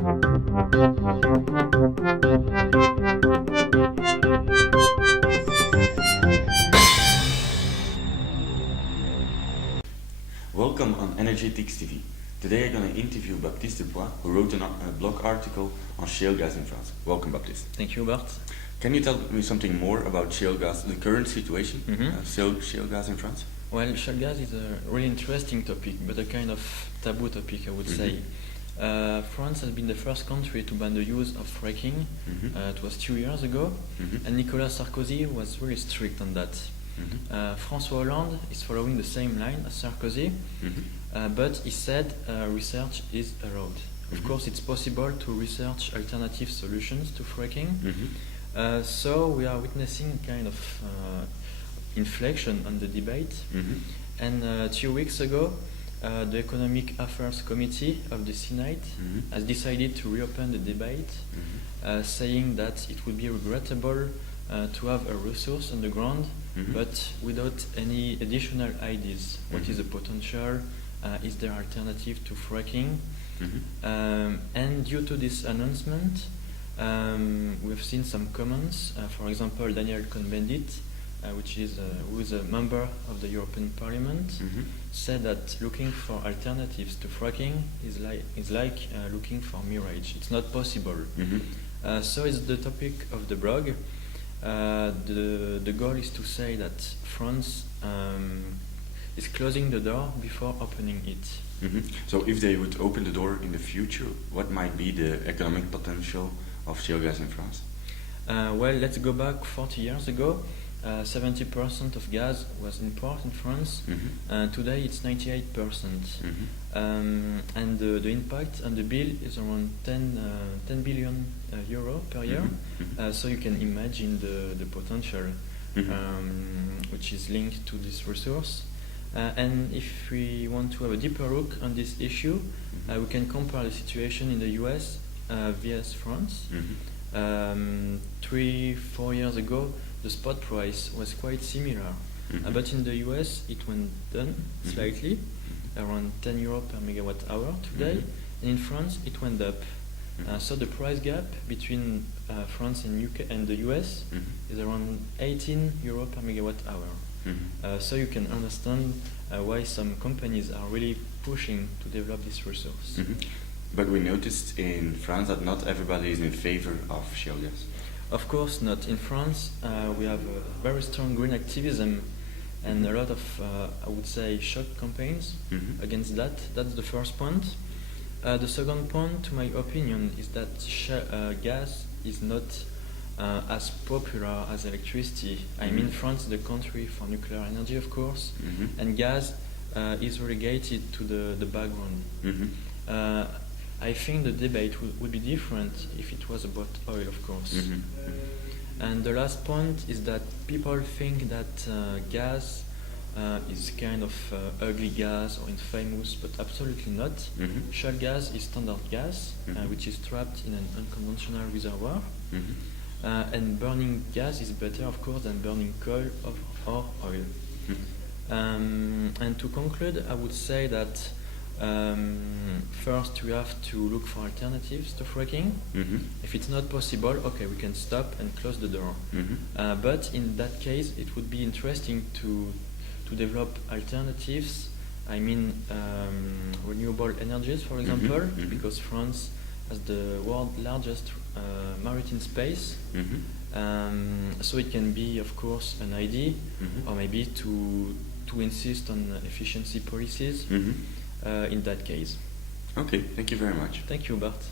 Welcome on Energetics TV. Today I'm going to interview Baptiste Desbois, who wrote a blog article on shale gas in France. Welcome, Baptiste. Thank you, Bart. Can you tell me something more about shale gas, the current situation, shale gas in France? Well, shale gas is a really interesting topic, but a kind of taboo topic, I would say. France has been the first country to ban the use of fracking. It was 2 years ago, and Nicolas Sarkozy was really strict on that. François Hollande is following the same line as Sarkozy, but he said research is allowed. Of course, it's possible to research alternative solutions to fracking. So we are witnessing a kind of inflection on the debate. And 2 weeks ago, the Economic Affairs Committee of the Senate has decided to reopen the debate, saying that it would be regrettable to have a resource on the ground, but without any additional ideas. What is the potential? Is there alternative to fracking? And due to this announcement, we've seen some comments. For example, Daniel Cohn-Bendit, who is a member of the European Parliament, said that looking for alternatives to fracking is like looking for mirage. It's not possible. So it's the topic of the blog. The goal is to say that France is closing the door before opening it. So if they would open the door in the future, what might be the economic potential of shale gas in France? Well, let's go back 40 years ago. 70% of gas was imported in France. Today it's 98%. And the impact on the bill is around 10 billion euro per year. So you can imagine the potential which is linked to this resource. And if we want to have a deeper look on this issue, we can compare the situation in the US vs France. 3-4 years ago, the spot price was quite similar, but in the US it went down slightly, around 10 euro per megawatt hour today, and in France it went up. So the price gap between France and UK and the US is around 18 euro per megawatt hour. So you can understand why some companies are really pushing to develop this resource. But we noticed in France that not everybody is in favor of shale gas. Of course not. In France, we have a very strong green activism and a lot of, I would say, shock campaigns against that. That's the first point. The second point, to my opinion, is that gas is not as popular as electricity. I mean, France is the country for nuclear energy, of course, and gas is relegated to the background. I think the debate would be different if it was about oil, of course. And the last point is that people think that gas is kind of ugly gas or infamous, but absolutely not. Shale gas is standard gas, which is trapped in an unconventional reservoir. And burning gas is better, of course, than burning coal or oil. And to conclude, I would say that first we have to look for alternatives to fracking. If it's not possible, okay, we can stop and close the door. But in that case, it would be interesting to develop alternatives. I mean, renewable energies, for example, because France has the world's largest maritime space. So it can be, of course, an idea, or maybe to insist on efficiency policies. In that case. Okay, thank you very much. Thank you, Bart.